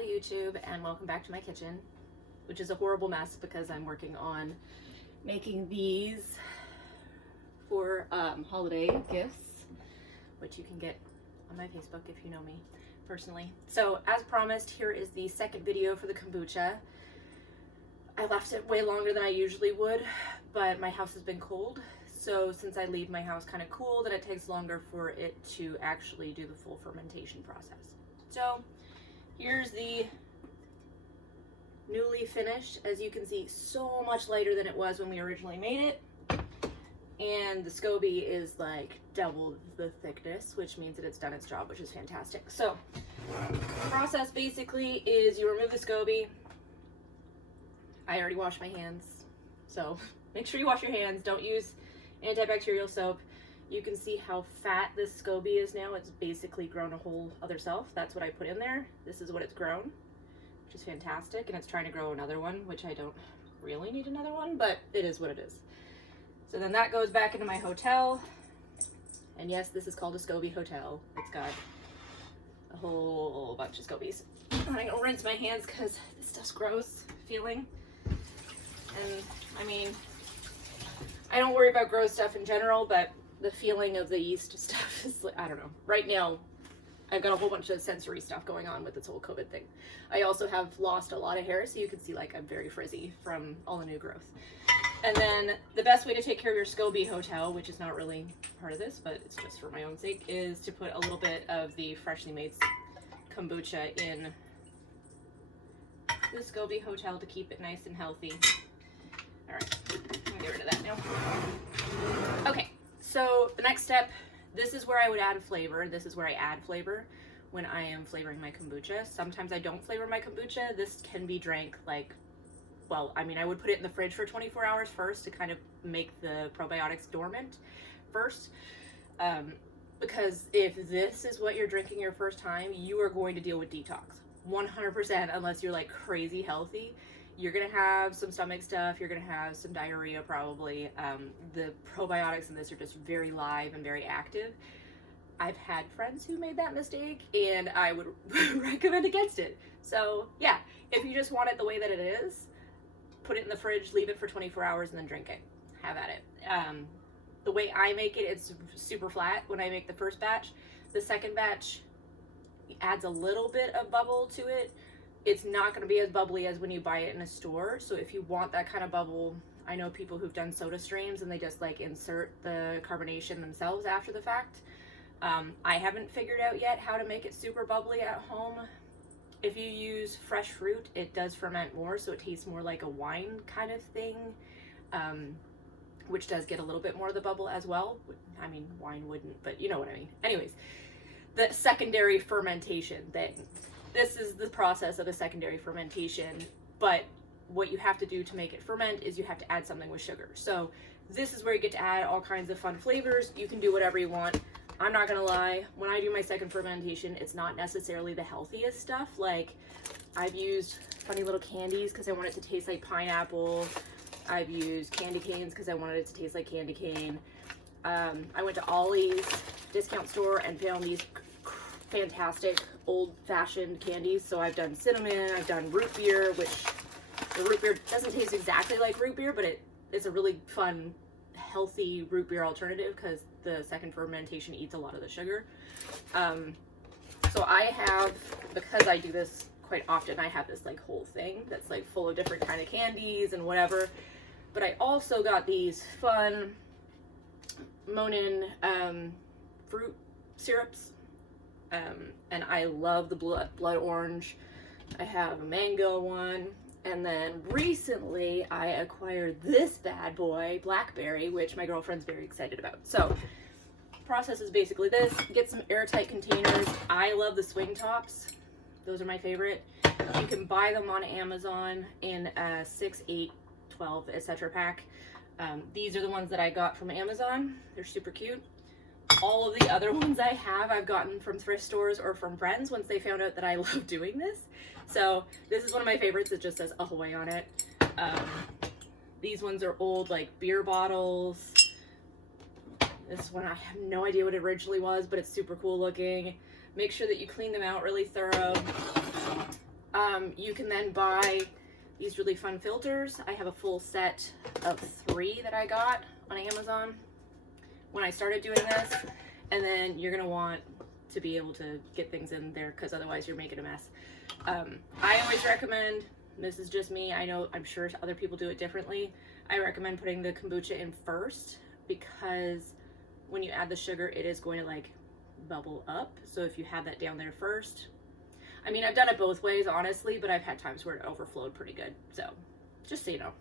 Hello YouTube, and welcome back to my kitchen, which is a horrible mess because I'm working on making these for holiday gifts, which you can get on my Facebook if you know me personally. So as promised, here is the second video for the kombucha. I left it way longer than I usually would, but my house has been cold. So since I leave my house kind of cool, then it takes longer for it to actually do the full fermentation process. So here's the newly finished. As you can see, so much lighter than it was when we originally made it. And the SCOBY is like double the thickness, which means that it's done its job, which is fantastic. So the process basically is you remove the SCOBY. I already washed my hands, so make sure you wash your hands. Don't use antibacterial soap. You can see how fat this SCOBY is now. It's basically grown a whole other self. That's what I put in there. This is what it's grown, which is fantastic. And it's trying to grow another one, which I don't really need another one, but it is what it is. So then that goes back into my hotel. And yes, this is called a SCOBY hotel. It's got a whole bunch of SCOBYs. I'm gonna rinse my hands because this stuff's gross feeling. And I mean, I don't worry about gross stuff in general, but the feeling of the yeast stuff is like, I don't know. Right now, I've got a whole bunch of sensory stuff going on with this whole COVID thing. I also have lost a lot of hair, so you can see like I'm very frizzy from all the new growth. And then the best way to take care of your SCOBY hotel, which is not really part of this, but it's just for my own sake, is to put a little bit of the freshly made kombucha in the SCOBY hotel to keep it nice and healthy. All right, I'm gonna get rid of that now. Okay, so the next step, this is where I would add flavor. This is where I add flavor when I am flavoring my kombucha. Sometimes I don't flavor my kombucha. This can be drank like, well, I mean, I would put it in the fridge for 24 hours first to kind of make the probiotics dormant first. Because if this is what you're drinking your first time, you are going to deal with detox 100% unless you're like crazy healthy. You're gonna have some stomach stuff, you're gonna have some diarrhea probably. The probiotics in this are just very live and very active. I've had friends who made that mistake and I would recommend against it. So yeah, if you just want it the way that it is, put it in the fridge, leave it for 24 hours and then drink it. Have at it. The way I make it, it's super flat when I make the first batch. The second batch adds a little bit of bubble to it. It's not going to be as bubbly as when you buy it in a store. So if you want that kind of bubble, I know people who've done soda streams and they just like insert the carbonation themselves after the fact. I haven't figured out yet how to make it super bubbly at home. If you use fresh fruit, it does ferment more, so it tastes more like a wine kind of thing, which does get a little bit more of the bubble as well. I mean, wine wouldn't, but you know what I mean. Anyways, the secondary fermentation thing. This is the process of a secondary fermentation, but what you have to do to make it ferment is you have to add something with sugar. So this is where you get to add all kinds of fun flavors. You can do whatever you want. I'm not gonna lie, when I do my second fermentation, it's not necessarily the healthiest stuff. Like, I've used funny little candies because I want it to taste like pineapple. I've used candy canes because I wanted it to taste like candy cane. I went to Ollie's discount store and found these fantastic old-fashioned candies. So I've done cinnamon, I've done root beer, which the root beer doesn't taste exactly like root beer, but it's a really fun, healthy root beer alternative because the second fermentation eats a lot of the sugar. So I have, because I do this quite often, I have this like whole thing that's like full of different kind of candies and whatever. But I also got these fun Monin fruit syrups. And I love the blood orange. I have a mango one. And then recently I acquired this bad boy, blackberry, which my girlfriend's very excited about. So process is basically this. Get some airtight containers. I love the swing tops. Those are my favorite. You can buy them on Amazon in a 6, 8, 12, etc. pack. These are the ones that I got from Amazon. They're super cute. All of the other ones I have, I've gotten from thrift stores or from friends once they found out that I love doing this. So this is one of my favorites. It just says Ahoy on it. These ones are old like beer bottles. This one, I have no idea what it originally was, but it's super cool looking. Make sure that you clean them out really thorough. You can then buy these really fun filters. I have a full set of 3 that I got on Amazon when I started doing this. And then you're gonna want to be able to get things in there because otherwise you're making a mess. I always recommend, this is just me, I'm sure other people do it differently. I recommend putting the kombucha in first because when you add the sugar, it is going to like bubble up. So if you have that down there first, I mean, I've done it both ways, honestly, but I've had times where it overflowed pretty good. So just so you know.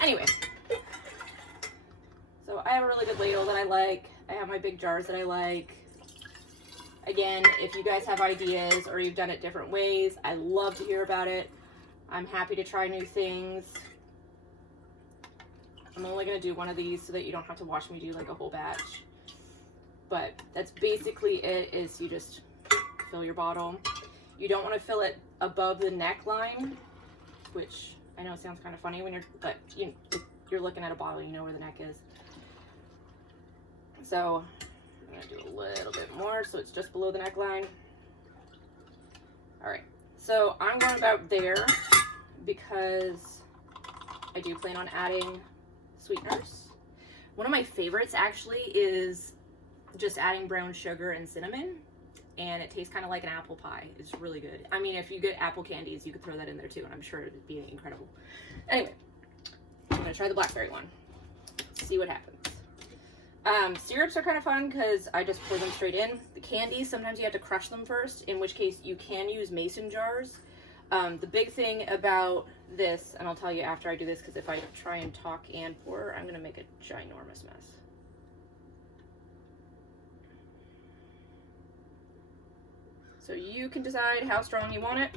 Anyway, so I have a really good ladle that I like. I have my big jars that I like. Again, if you guys have ideas or you've done it different ways, I love to hear about it. I'm happy to try new things. I'm only going to do one of these so that you don't have to watch me do like a whole batch. But that's basically it, is you just fill your bottle. You don't want to fill it above the neckline, which I know sounds kind of funny when but if you're looking at a bottle, you know where the neck is. So I'm going to do a little bit more so it's just below the neckline. All right, so I'm going about there because I do plan on adding sweeteners. One of my favorites actually is just adding brown sugar and cinnamon, and it tastes kind of like an apple pie. It's really good. I mean, if you get apple candies, you could throw that in there too, and I'm sure it'd be incredible. Anyway, I'm gonna try the blackberry one. See what happens. Syrups are kind of fun because I just pour them straight in. The candies, sometimes you have to crush them first, in which case you can use mason jars. The big thing about this, and I'll tell you after I do this, because if I try and talk and pour, I'm gonna make a ginormous mess. So you can decide how strong you want it.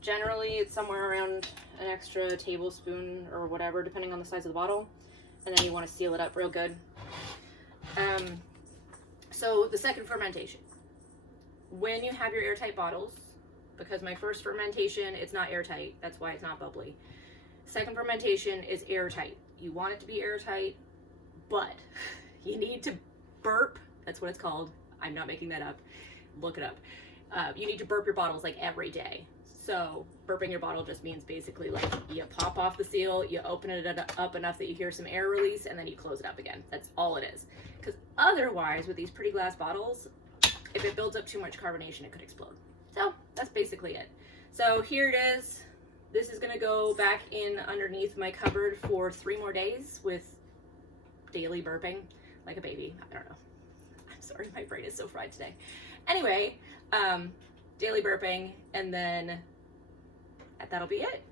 Generally, it's somewhere around an extra tablespoon or whatever, depending on the size of the bottle. And then you want to seal it up real good. So the second fermentation. When you have your airtight bottles, because my first fermentation, it's not airtight, that's why it's not bubbly. Second fermentation is airtight. You want it to be airtight, but you need to burp. That's what it's called. I'm not making that up. Look it up. You need to burp your bottles like every day. So burping your bottle just means basically like you pop off the seal, you open it up enough that you hear some air release, and then you close it up again. That's all it is. Because otherwise, with these pretty glass bottles, if it builds up too much carbonation, it could explode. So that's basically it. So here it is. This is gonna go back in underneath my cupboard for 3 more days with daily burping like a baby. I don't know. Sorry, my brain is so fried today. Anyway, daily burping, and then that'll be it.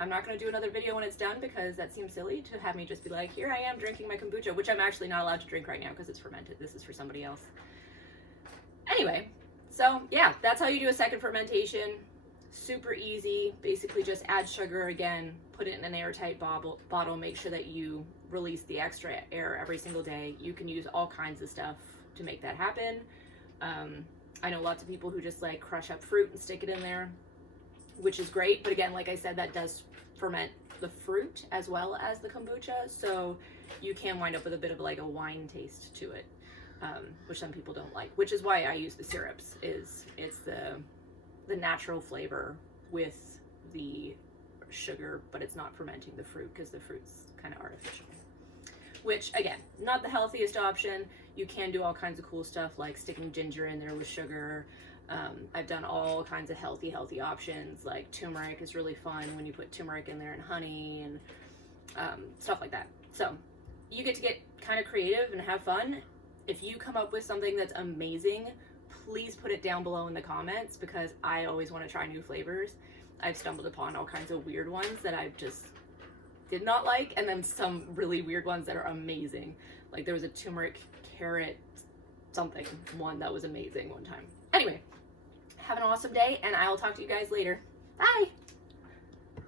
I'm not going to do another video when it's done because that seems silly to have me just be like, here I am drinking my kombucha, which I'm actually not allowed to drink right now because it's fermented. This is for somebody else. Anyway, so yeah, that's how you do a second fermentation. Super easy. Basically just add sugar again, put it in an airtight bottle, make sure that you release the extra air every single day. You can use all kinds of stuff to make that happen. I know lots of people who just like crush up fruit and stick it in there, which is great. But again, like I said, that does ferment the fruit as well as the kombucha. So you can wind up with a bit of like a wine taste to it, which some people don't like, which is why I use the syrups. It's the natural flavor with the sugar, but it's not fermenting the fruit because the fruit's kind of artificial. Which, again, not the healthiest option. You can do all kinds of cool stuff like sticking ginger in there with sugar. I've done all kinds of healthy options, like turmeric is really fun when you put turmeric in there and honey and stuff like that. So you get to get kind of creative and have fun. If you come up with something that's amazing, please put it down below in the comments because I always want to try new flavors. I've stumbled upon all kinds of weird ones that I've just did not like, and then some really weird ones that are amazing. Like there was a turmeric carrot something one that was amazing one time. Anyway, have an awesome day, and I will talk to you guys later. Bye!